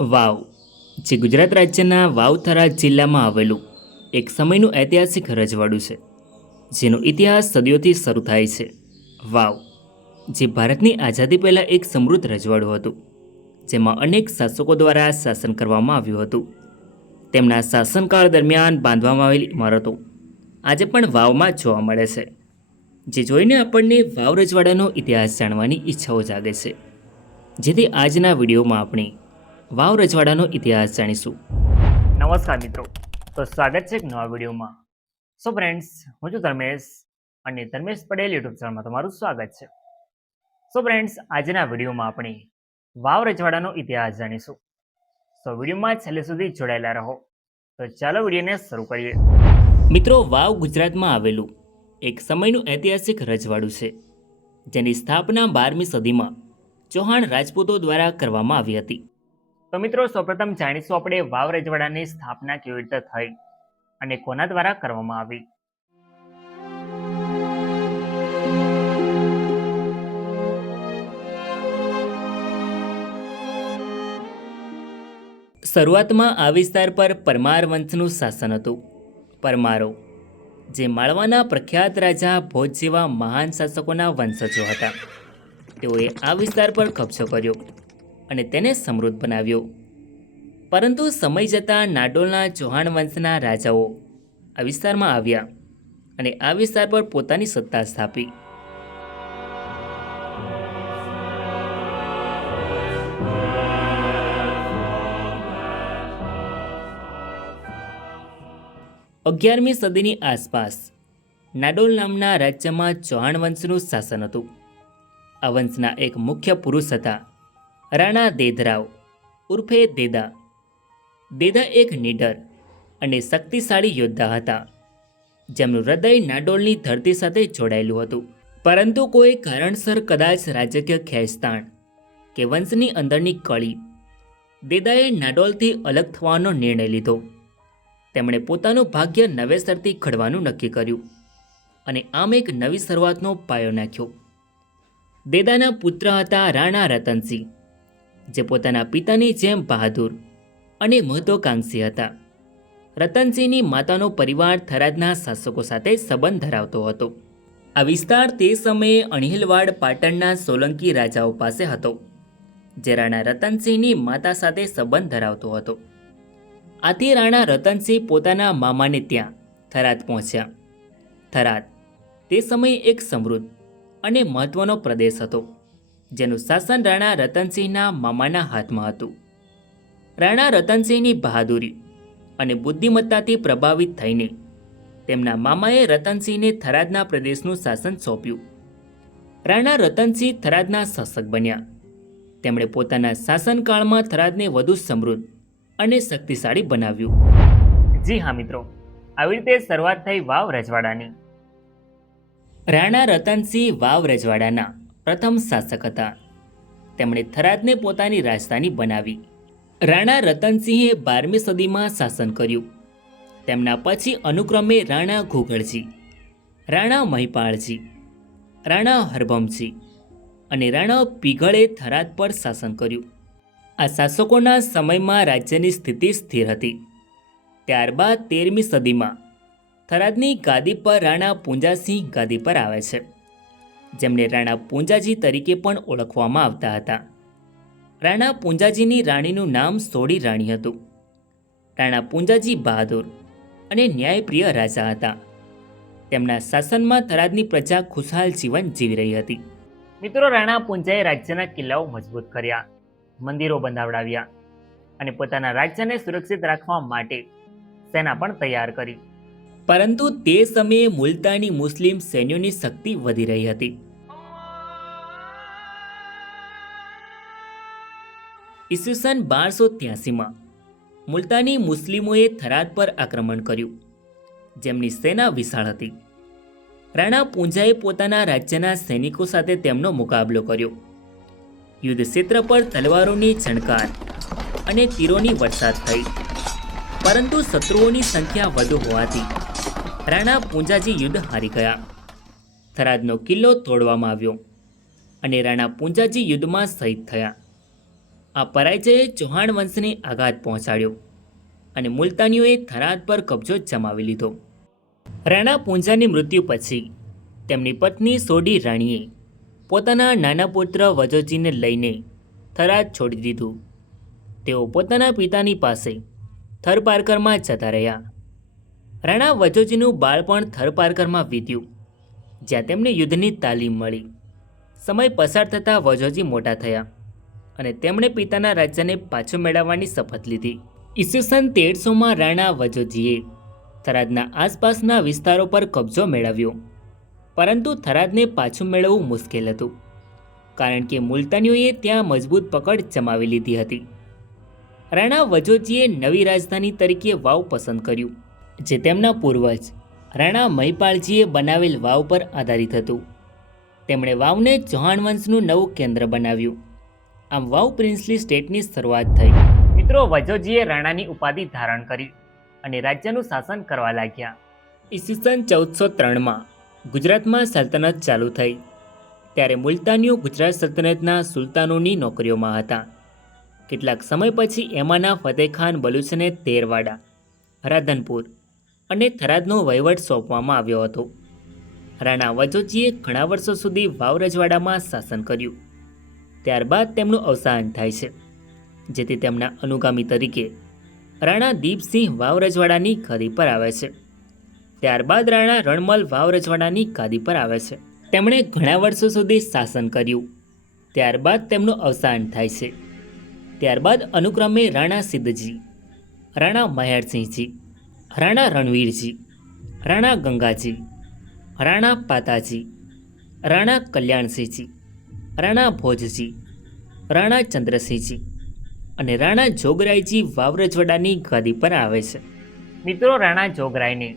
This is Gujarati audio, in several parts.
વાવ જે ગુજરાત રાજ્યના વાવ-થરાદ જિલ્લામાં આવેલું એક સમયનું ઐતિહાસિક રજવાડું છે, જેનો ઇતિહાસ સદીઓથી શરૂ થાય છે. વાવ જે ભારતની આઝાદી પહેલાં એક સમૃદ્ધ રજવાડું હતું, જેમાં અનેક શાસકો દ્વારા શાસન કરવામાં આવ્યું હતું. તેમના શાસનકાળ દરમિયાન બાંધવામાં આવેલી ઇમારતો આજે પણ વાવમાં જોવા મળે છે, જે જોઈને આપણને વાવ રજવાડાનો ઇતિહાસ જાણવાની ઈચ્છાઓ જાગે છે. જેથી આજના વિડીયોમાં આપણે વાવ રજવાડાનો ઇતિહાસ જાણીશું. નમસ્કાર મિત્રો, તો સ્વાગત છે એક નવા વિડીયોમાં. સો ફ્રેન્ડ્સ, હું છું ધર્મેશ અને ધર્મેશ પટેલ યુટ્યુબ ચેનલમાં તમારું સ્વાગત છે. સો ફ્રેન્ડ્સ, આજના વિડીયોમાં આપણે વાવ રજવાડાનો ઇતિહાસ જાણીશું. સો વિડીયોમાં છેલ્લે સુધી જોડાયેલા રહો. તો ચાલો વિડીયોને શરૂ કરીએ. મિત્રો, વાવ ગુજરાતમાં આવેલું એક સમયનું ઐતિહાસિક રજવાડું છે, જેની સ્થાપના 12મી સદીમાં ચૌહાણ રાજપૂતો દ્વારા કરવામાં આવી હતી. તો મિત્રો, સૌપ્રથમ જાણીશું આપણે વાવ રજવાડાની સ્થાપના કેવી રીતે થઈ અને કોના દ્વારા કરવામાં આવી. શરૂઆતમાં આ વિસ્તાર પર પરમાર વંશનું શાસન હતું. પરમારો જે માળવાના પ્રખ્યાત રાજા ભોજ જેવા મહાન શાસકોના વંશજો હતા. તેઓએ આ વિસ્તાર પર કબજો કર્યો અને તેને સમૃદ્ધ બનાવ્યો. પરંતુ સમય જતાં નાડોલના ચૌહાણ વંશના રાજાઓ આ વિસ્તારમાં આવ્યા અને આ વિસ્તાર પર પોતાની સત્તા સ્થાપી. અગિયારમી સદીની આસપાસ નાડોલ નામના રાજ્યમાં ચૌહાણ વંશનું શાસન હતું. આ વંશના એક મુખ્ય પુરુષ હતા રાણા દેધરાવ ઉર્ફે દેદા. દેદા એક નીડર અને શક્તિશાળી યોદ્ધા હતા, જેમનું હૃદય નાડોલની ધરતી સાથે જોડાયેલું હતું. પરંતુ કોઈ કારણસર, કદાચ રાજકીય ખેંચતાણ કે વંશની અંદરની કળી, દેદાએ નાડોલથી અલગ થવાનો નિર્ણય લીધો. તેમણે પોતાનું ભાગ્ય નવેસરથી ઘડવાનું નક્કી કર્યું અને આમ એક નવી શરૂઆતનો પાયો નાખ્યો. દેદાના પુત્ર હતા રાણા રતનસિંહ, જે પોતાના પિતાની જેમ બહાદુર અને મહત્વાકાંક્ષી હતા. રતનસિંહની માતાનો પરિવાર થરાદના શાસકો સાથે સંબંધ ધરાવતો હતો. આ વિસ્તાર તે સમયે અણહિલવાડ પાટણના સોલંકી રાજાઓ પાસે હતો, જે રાણા રતનસિંહની માતા સાથે સંબંધ ધરાવતો હતો. આથી રાણા રતનસિંહ પોતાના મામાને ત્યાં થરાદ પહોંચ્યા. થરાદ તે સમયે એક સમૃદ્ધ અને મહત્વનો પ્રદેશ હતો, જેનું શાસન રાણા રતનસિંહના મામાના હાથમાં હતું. રાણા રતનસિંહની બહાદુરી અને બુદ્ધિમત્તાથી પ્રભાવિત થઈને તેમના મામાએ રતનસિંહને થરાદના પ્રદેશનું શાસન સોંપ્યું. રાણા રતનસિંહ થરાદના શાસક બન્યા. તેમણે પોતાના શાસનકાળમાં થરાદને વધુ સમૃદ્ધ અને શક્તિશાળી બનાવ્યું. જી હા મિત્રો, આવી રીતે શરૂઆત થઈ વાવ રજવાડાની. રાણા રતનસિંહ વાવ રજવાડાના પ્રથમ શાસક હતા. તેમણે થરાદને પોતાની રાજધાની બનાવી. રાણા રતનસિંહે 12મી સદીમાં શાસન કર્યું. તેમના પછી અનુક્રમે રાણા ઘુઘડજી, રાણા મહિપાળજી, રાણા હરભમજી અને રાણા પીઘળે થરાદ પર શાસન કર્યું. આ શાસકોના સમયમાં રાજ્યની સ્થિતિ સ્થિર હતી. ત્યારબાદ 13મી સદીમાં થરાદની ગાદી પર રાણા પૂંજાસિંહ ગાદી પર આવે છે, જેમને રાણા પૂંજાજી તરીકે પણ ઓળખવામાં આવતા હતા. રાણા પૂંજાજીની રાણીનું નામ સોડી રાણી હતું. રાણા પૂંજાજી બહાદુર અને ન્યાયપ્રિય રાજા હતા. તેમના શાસનમાં થરાદની પ્રજા ખુશહાલ જીવન જીવી રહી હતી. મિત્રો, રાણા પૂંજાએ રાજ્યના કિલ્લાઓ મજબૂત કર્યા, મંદિરો બંધાવડાવ્યા અને પોતાના રાજ્યને સુરક્ષિત રાખવા માટે સેના પણ તૈયાર કરી. પરંતુ તે સમયે મુલતાની મુસ્લિમ સૈન્યોની શક્તિ વધી રહી હતી. ઈસવીસન 1283માં મુલતાની મુસ્લિમોએ થરાદ પર આક્રમણ કર્યું, જેમની સેના વિશાળ હતી. રાણા પૂંજાએ પોતાના રાજ્યના સૈનિકો સાથે તેમનો મુકાબલો કર્યો. યુદ્ધ ક્ષેત્ર પર તલવારોની ઝણકાર અને તીરોની વરસાદ થઈ, પરંતુ શત્રુઓની સંખ્યા વધુ હોવાથી રાણા પૂંજાજી યુદ્ધ હારી ગયા. થરાદનો કિલ્લો તોડવામાં આવ્યો અને રાણા પૂંજાજી યુદ્ધમાં શહીદ થયા. આ પરાજયે ચૌહાણ વંશને આઘાત પહોંચાડ્યો અને મુલતાનીઓએ થરાદ પર કબજો જમાવી લીધો. રાણા પૂંજાની મૃત્યુ પછી તેમની પત્ની સોઢી રાણીએ પોતાના નાના પુત્ર વજોજીને લઈને થરાદ છોડી દીધું. તેઓ પોતાના પિતાની પાસે થરપારકરમાં જતા રહ્યા. રાણા વજોજીનું બાળપણ થરપારકરમાં વીત્યું, જ્યાં તેમને યુદ્ધની તાલીમ મળી. સમય પસાર થતાં વજોજી મોટા થયા અને તેમણે પિતાના રાજ્યને પાછું મેળવવાની શપથ લીધી. ઈસવીસન 1300માં રાણા વજોજીએ થરાદના આસપાસના વિસ્તારો પર કબજો મેળવ્યો, પરંતુ થરાદને પાછું મેળવવું મુશ્કેલ હતું, કારણ કે મુલતાનીઓએ ત્યાં મજબૂત પકડ જમાવી લીધી હતી. રાણા વજોજીએ નવી રાજધાની તરીકે વાવ પસંદ કર્યું, જે તેમના પૂર્વજ રાણા મહિપાલજીએ બનાવેલ વાવ પર આધારિત હતું. તેમણે વાવને ચૌહાણ વંશનું નવું કેન્દ્ર બનાવ્યું. આમ વાવ પ્રિન્સલી સ્ટેટની શરૂઆત થઈ. મિત્રો, વજોજીએ રાણાની ઉપાધિ ધારણ કરી અને રાજ્યનું શાસન કરવા લાગ્યા. ઈસવીસન 1403માં ગુજરાતમાં સલ્તનત ચાલુ થઈ, ત્યારે મુલતાનીઓ ગુજરાત સલ્તનતના સુલતાનોની નોકરીઓમાં હતા. કેટલાક સમય પછી એમાંના ફતેખાન બલુચને તેરવાડા, રાધનપુર અને થરાદનો વહીવટ સોંપવામાં આવ્યો હતો. રાણા વજોજીએ ઘણા વર્ષો સુધી વાવ રજવાડામાં શાસન કર્યું. ત્યારબાદ તેમનું અવસાન થાય છે, જેથી તેમના અનુગામી તરીકે રાણા દીપસિંહ વાવ રજવાડાની ગાદી પર આવે છે. ત્યારબાદ રાણા રણમલ વાવ રજવાડાની ગાદી પર આવે છે. તેમણે ઘણા વર્ષો સુધી શાસન કર્યું. ત્યારબાદ તેમનું અવસાન થાય છે. ત્યારબાદ અનુક્રમે રાણા સિદ્ધજી, રાણા મહેરસિંહજી, રાણા રણવીરજી, રાણા ગંગાજી, રાણા પાતાજી, રાણા કલ્યાણસિંહજી, રાણા ભોજજી, રાણા ચંદ્રસિંહજી અને રાણા જોગરાયજી વાવ રજવાડાની ગાદી પર આવે છે. મિત્રો, રાણા જોગરાયને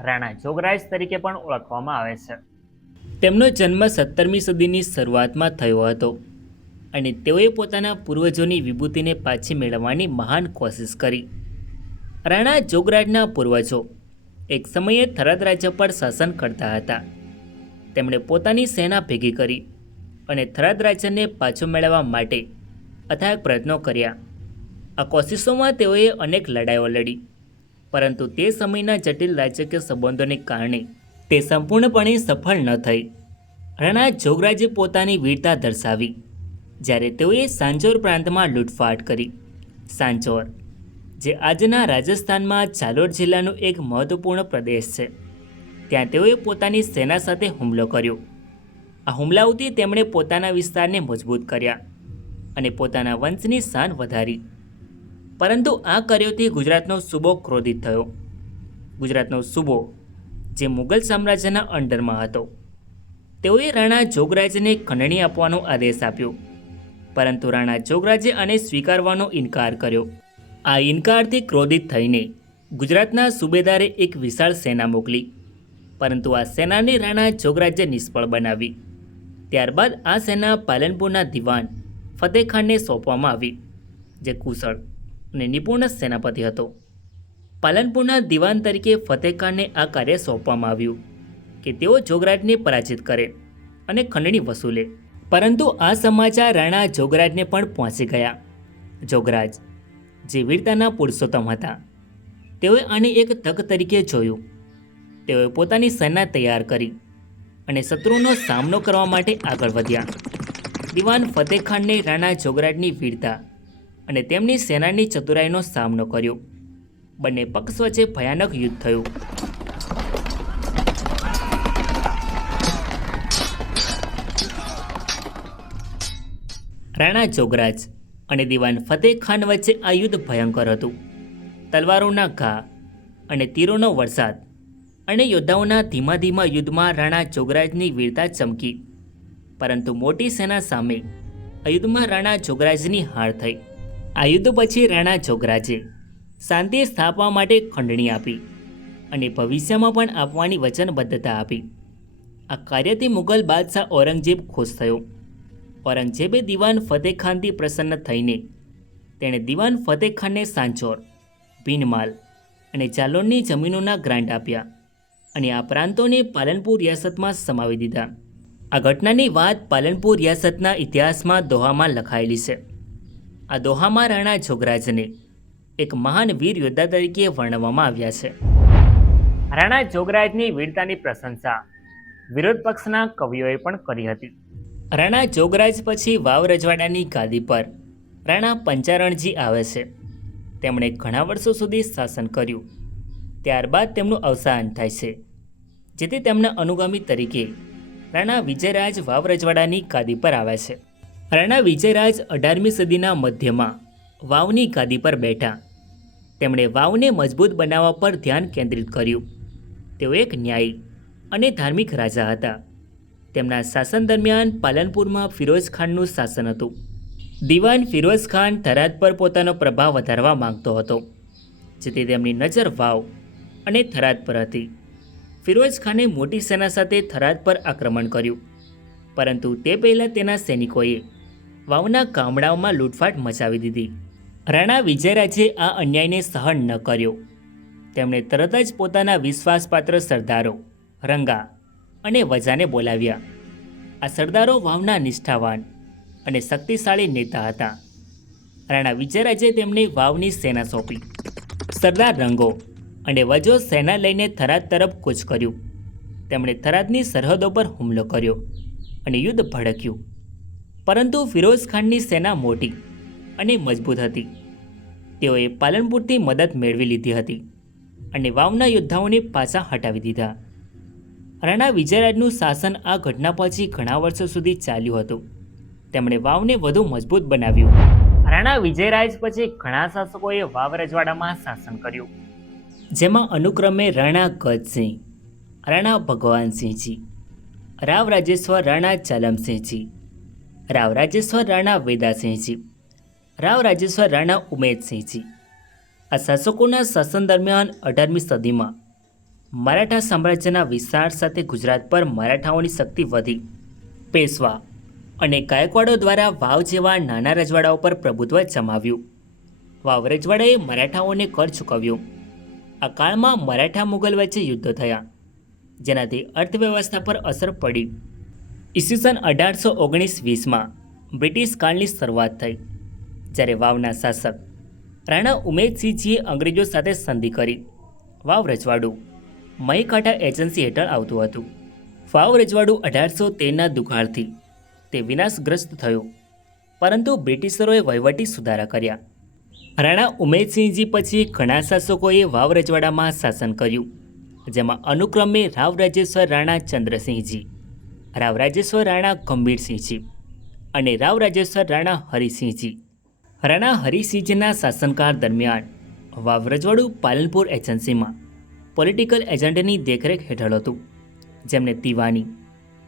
રાણા જોગરાજ તરીકે પણ ઓળખવામાં આવે છે. તેમનો જન્મ 17મી સદીની શરૂઆતમાં થયો હતો અને તેઓએ પોતાના પૂર્વજોની વિભૂતિને પાછી મેળવવાની મહાન કોશિશ કરી. રાણા જોગરાજના પૂર્વજો એક સમયે થરાદ રાજ્ય પર શાસન કરતા હતા. તેમણે પોતાની સેના ભેગી કરી અને થરાદ રાજ્યને પાછું મેળવવા માટે અથાગ પ્રયત્નો કર્યા. આ કોશિશોમાં તેઓએ અનેક લડાઈઓ લડી, પરંતુ તે સમયના જટિલ રાજકીય સંબંધોને કારણે તે સંપૂર્ણપણે સફળ ન થઈ. રાણા જોગરાજે પોતાની વીરતા દર્શાવી જ્યારે તેઓએ સાંચોર પ્રાંતમાં લૂંટફાટ કરી. સાંચોર, જે આજના રાજસ્થાનમાં જાલોર જિલ્લાનો એક મહત્વપૂર્ણ પ્રદેશ છે, ત્યાં તેઓએ પોતાની સેના સાથે હુમલો કર્યો. આ હુમલાઓથી તેમણે પોતાના વિસ્તારને મજબૂત કર્યા અને પોતાના વંશની શાન વધારી. પરંતુ આ કાર્યોથી ગુજરાતનો સૂબો ક્રોધિત થયો. ગુજરાતનો સૂબો, જે મુગલ સામ્રાજ્યના અંડરમાં હતો, તેઓએ રાણા જોગરાજને ખંડણી આપવાનો આદેશ આપ્યો, પરંતુ રાણા જોગરાજે આને સ્વીકારવાનો ઇનકાર કર્યો. આ ઇનકારથી ક્રોધિત થઈને ગુજરાતના સુબેદારે એક વિશાળ સેના મોકલી, પરંતુ આ સેનાને રાણા જોગરાજે નિષ્ફળ બનાવી. ત્યારબાદ આ સેના પાલનપુરના દિવાન ફતેખાનને સોંપવામાં આવી, જે કુશળ અને નિપુણ સેનાપતિ હતો. પાલનપુરના દિવાન તરીકે ફતેખાનને આ કાર્ય સોંપવામાં આવ્યું કે તેઓ જોગરાજને પરાજિત કરે અને ખંડણી વસૂલે. પરંતુ આ સમાચાર રાણા જોગરાજને પણ પહોંચી ગયા. જોગરાજ, જે વીરતાના પુરુષોત્તમ હતા, તેઓએ આને એક તક તરીકે જોયું. તેઓએ પોતાની સેના તૈયાર કરી અને શત્રુનો સામનો કરવા માટે આગળ વધ્યા. દિવાન ફતેખાનને રાણા જોગરાજની વીરતા અને તેમની સેનાની ચતુરાઈનો સામનો કર્યો. બંને પક્ષ વચ્ચે ભયાનક યુદ્ધ થયું. રાણા જોગરાજ અને દિવાન ફતેખાન વચ્ચે આ યુદ્ધ ભયંકર હતું. તલવારોના ઘા અને તીરોનો વરસાદ અને યોદ્ધાઓના ધીમા ધીમા યુદ્ધમાં રાણા જોગરાજની વીરતા ચમકી, પરંતુ મોટી સેના સામે આ યુદ્ધમાં રાણા જોગરાજની હાર થઈ. આ યુદ્ધ પછી રાણા જોગરાજે શાંતિ સ્થાપવા માટે ખંડણી આપી અને ભવિષ્યમાં પણ આપવાની વચનબદ્ધતા આપી. આ કાર્યથી મુગલ બાદશાહ ઔરંગઝેબ ખુશ થયો. ઔરંગઝેબે દિવાન ફતેખાનથી પ્રસન્ન થઈને તેણે દિવાન ફતેખાનને સાંચોર, ભીનમાલ અને જાલોરની જમીનોના ગ્રાન્ટ આપ્યા અને આ પ્રાંતોને પાલનપુર રિયાસતમાં સમાવી દીધા. આ ઘટનાની વાત પાલનપુર રિયાસતના ઇતિહાસમાં દોહામાં લખાયેલી છે. આ દોહામાં રાણા જોગરાજને એક મહાન વીર યોદ્ધા તરીકે વર્ણવવામાં આવ્યા છે. રાણા જોગરાજની વીરતાની પ્રશંસા વિરોધ પક્ષના કવિઓએ પણ કરી હતી. રાણા જોગરાજ પછી વાવ રજવાડાની ગાદી પર રાણા પંચારણજી આવે છે. તેમણે ઘણા વર્ષો સુધી શાસન કર્યું. ત્યારબાદ તેમનું અવસાન થાય છે, જેથી તેમના અનુગામી તરીકે રાણા વિજયરાજ વાવ રજવાડાની ગાદી પર આવે છે. રાણા વિજયરાજ 18મી સદીના મધ્યમાં વાવની ગાદી પર બેઠા. તેમણે વાવને મજબૂત બનાવવા પર ધ્યાન કેન્દ્રિત કર્યું. તેઓ એક ન્યાયી અને ધાર્મિક રાજા હતા. તેમના શાસન દરમિયાન પાલનપુરમાં ફિરોઝ ખાનનું શાસન હતું. દિવાન ફિરોઝ ખાન થરાદ પર પોતાનો પ્રભાવ વધારવા માંગતો હતો, જેથી તેમની નજર વાવ અને થરાદ પર હતી. ફિરોઝ ખાને મોટી સેના સાથે થરાદ પર આક્રમણ કર્યું, પરંતુ તે પહેલાં તેના સૈનિકોએ વાવના ગામડાઓમાં લૂંટફાટ મચાવી દીધી. રાણા વિજયરાજે આ અન્યાયને સહન ન કર્યો. તેમણે તરત જ પોતાના વિશ્વાસપાત્ર સરદારો રંગા અને વજાને બોલાવ્યા. આ સરદારો વાવના નિષ્ઠાવાન અને શક્તિશાળી નેતા હતા. રાણા વિજયરાજે તેમને વાવની સેના સોંપી. સરદાર રંગો અને વજો સેના લઈને થરાદ તરફ કૂચ કર્યું. તેમણે થરાદની સરહદો પર હુમલો કર્યો અને યુદ્ધ ભડક્યું. પરંતુ ફિરોઝ ખાનની સેના મોટી અને મજબૂત હતી. તેઓએ પાલનપુરથી મદદ મેળવી લીધી હતી અને વાવના યોદ્ધાઓને પાછા હટાવી દીધા. રાણા વિજયરાજનું શાસન આ ઘટના પછી ઘણા વર્ષો સુધી ચાલ્યું હતું. તેમણે વાવને વધુ મજબૂત બનાવ્યું. રાણા વિજયરાજ પછી ઘણા શાસકોએ વાવ રજવાડામાં શાસન કર્યું, જેમાં અનુક્રમે રાણા ગજસિંહ, રાણા ભગવાનસિંહજી, રાવ રાજેશ્વર રાણા ચાલમસિંહજી, રાવ રાજેશ્વર રાણા વેદાસિંહજી, રાવ રાજેશ્વર રાણા ઉમેદસિંહજી. આ શાસકોના શાસન દરમિયાન 18મી સદીમાં મરાઠા સામ્રાજ્યના વિસ્તાર સાથે ગુજરાત પર મરાઠાઓની શક્તિ વધી. પેશવા અને ગાયકવાડો દ્વારા વાવ જેવા નાના રજવાડાઓ પર પ્રભુત્વ જમાવ્યું. વાવ રજવાડાએ મરાઠાઓને કર ચૂકવ્યો. આ કાળમાં મરાઠા મુગલ વચ્ચે યુદ્ધો થયા, જેનાથી અર્થવ્યવસ્થા પર અસર પડી. ઈસવીસન 1819-20માં બ્રિટિશ કાળની શરૂઆત થઈ, જ્યારે વાવના શાસક રાણા ઉમેદસિંહજીએ અંગ્રેજો સાથે સંધિ કરી. વાવ રજવાડું મહીકાંઠા એજન્સી હેઠળ આવતું હતું. વાવ રજવાડું 1813ના દુકાળથી તે વિનાશગ્રસ્ત થયું, પરંતુ બ્રિટિશરોએ વહીવટી સુધારા કર્યા. રાણા ઉમેદસિંહજી પછી ઘણા શાસકોએ વાવ રજવાડામાં શાસન કર્યું, જેમાં અનુક્રમે રાવ રાજેશ્વર રાણા ચંદ્રસિંહજી, રાવ રાજેશ્વર રાણા ગંભીરસિંહજી અને રાવ રાજેશ્વર રાણા હરિસિંહજી. રાણા હરિસિંહજીના શાસનકાળ દરમિયાન વાવ રજવાડું પાલનપુર એજન્સીમાં પોલિટિકલ એજન્ટની દેખરેખ હેઠળ હતું, જેમને દીવાની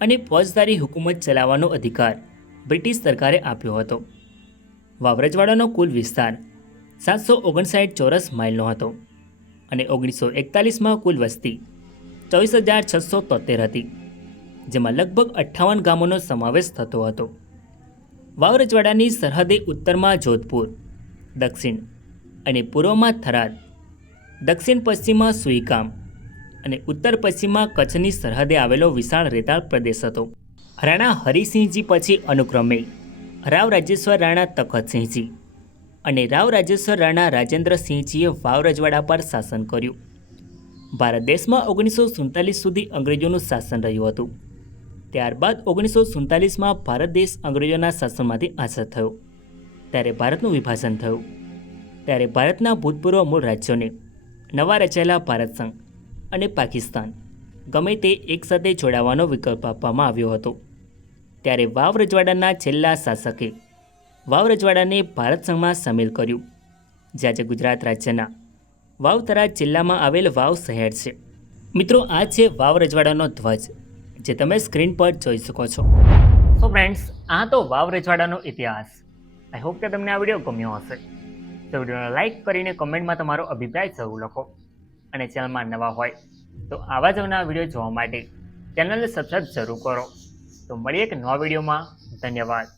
અને ફોજદારી હુકુમત ચલાવવાનો અધિકાર બ્રિટિશ સરકારે આપ્યો હતો. વાવ રજવાડાનો કુલ વિસ્તાર 759 ચોરસ માઇલનો હતો અને 1941માં કુલ વસ્તી 24,673 હતી, જેમાં લગભગ 58 ગામોનો સમાવેશ થતો હતો. વાવ રજવાડાની સરહદે ઉત્તરમાં જોધપુર, દક્ષિણ અને પૂર્વમાં થરાદ, દક્ષિણ પશ્ચિમમાં સુઈગામ અને ઉત્તર પશ્ચિમમાં કચ્છની સરહદે આવેલો વિશાળ રેતાળ પ્રદેશ હતો. રાણા હરિસિંહજી પછી અનુક્રમે રાવ રાજેશ્વર રાણા તખતસિંહજી અને રાવ રાજેશ્વર રાણા રાજેન્દ્રસિંહજીએ વાવ રજવાડા પર શાસન કર્યું. ભારત દેશમાં 1947 સુધી અંગ્રેજોનું શાસન રહ્યું હતું. ત્યારબાદ 1947માં ભારત દેશ અંગ્રેજોના શાસનમાંથી આઝાદ થયો. ત્યારે ભારતનું વિભાજન થયું. ત્યારે ભારતના ભૂતપૂર્વ મૂળ રાજ્યોને નવા રચાયેલા ભારત સંઘ અને પાકિસ્તાન ગમે તે એકસાથે જોડાવાનો વિકલ્પ આપવામાં આવ્યો હતો. ત્યારે વાવ રજવાડાના છેલ્લા શાસકે વાવ રજવાડાને ભારત સંઘમાં સામેલ કર્યું, જે આજે ગુજરાત રાજ્યના વાવ થરાદ જિલ્લામાં આવેલ વાવ શહેર છે. મિત્રો, આ છે વાવ રજવાડાનો ધ્વજ, જે તમે સ્ક્રીન પર જોઈ શકો છો. સો ફ્રેન્ડ્સ, આ તો વાવ રજવાડાનો ઇતિહાસ. આઈ હોપ કે તમને આ વિડીયો ગમ્યો હશે. તો વિડીયોને લાઇક કરીને કમેન્ટમાં તમારો અભિપ્રાય જરૂર લખો, અને ચેનલમાં નવા હોય તો આવા જ નવા વિડીયો જોવા માટે ચેનલને સબસ્ક્રાઈબ જરૂર કરો. તો મળીએ એક નવા વિડીયોમાં. ધન્યવાદ.